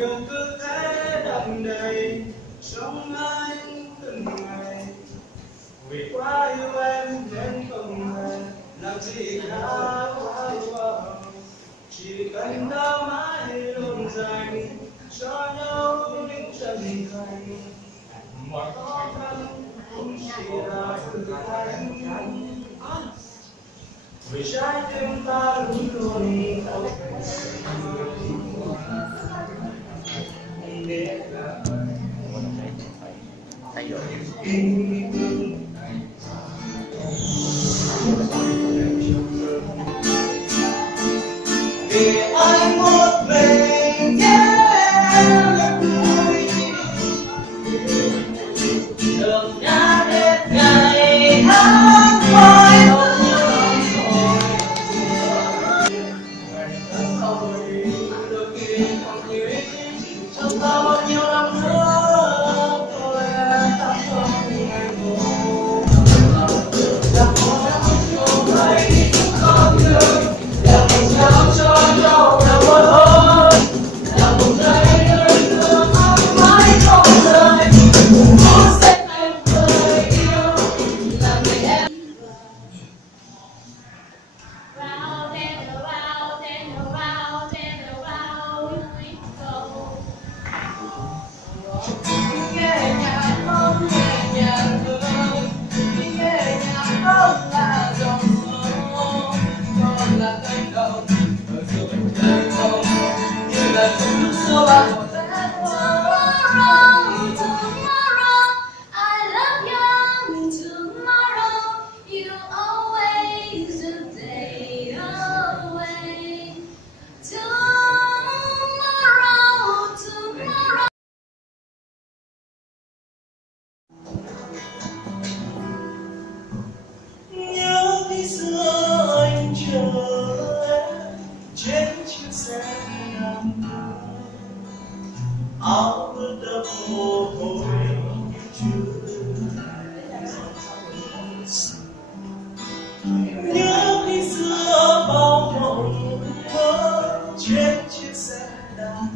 yêu cứ thế đậm đầy trong anh từng ngày. Vì quá yêu em nên không hề làm gì khác. Chỉ cần ta mãi luôn dành cho nhau những chân thành. Mọi khó khăn cũng chỉ là thử thách. Vì trái tim ta luôn luôn không vì anh một mình nhé em vui đường đã hết ngày tháng mãi trong ta bao nhiêu năm nữa tôi đã không ngày ngủ đã có ngày con người đã cùng nhau cho nhau đã một hơn đã cùng tay nơi thương mãi không rời muốn xem em cười yêu là người em. Round and around and around and around we go. Nhẹ nhàng không nhẹ nhàng hơn, nhẹ nhàng không là dòng sông, còn là cánh đồng ở giữa trời không như là từng lúc xưa bao hồi. Tomorrow, tomorrow, I love you. Tomorrow, you always a day away. Tomorrow, tomorrow. Nhớ khi xưa anh chờ em trên chiếc xe ngàn áo ướt đẫm mồ hôi nhớ khi xưa bao mộng mơ trên chiếc xe đạp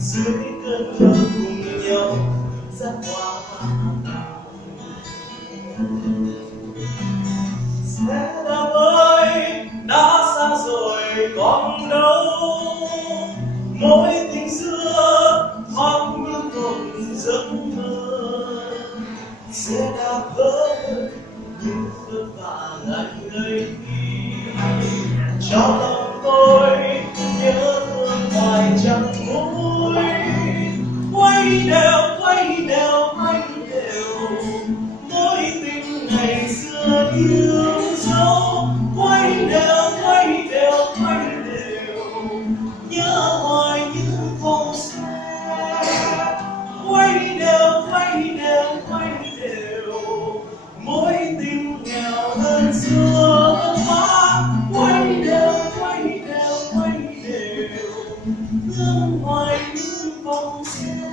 dưới cơn mưa cùng nhau dắt qua xe đạp ơi đã xa rồi còn đâu mối tình xưa thoáng như một giấc mơ. Xe đạp ơi nhưng vất vả ngàn nơi đi trong lòng tôi nhớ thương hoài chẳng nguôi quay đều quay đều quay đều mối tình ngày xưa yêu dấu quay đều quay đều quay đều nhớ hoài những vòng xe quay đều quay đều quay đều mối tình nghèo hơn xưa má quay đều quay đều quay đều nhớ hoài những vòng xe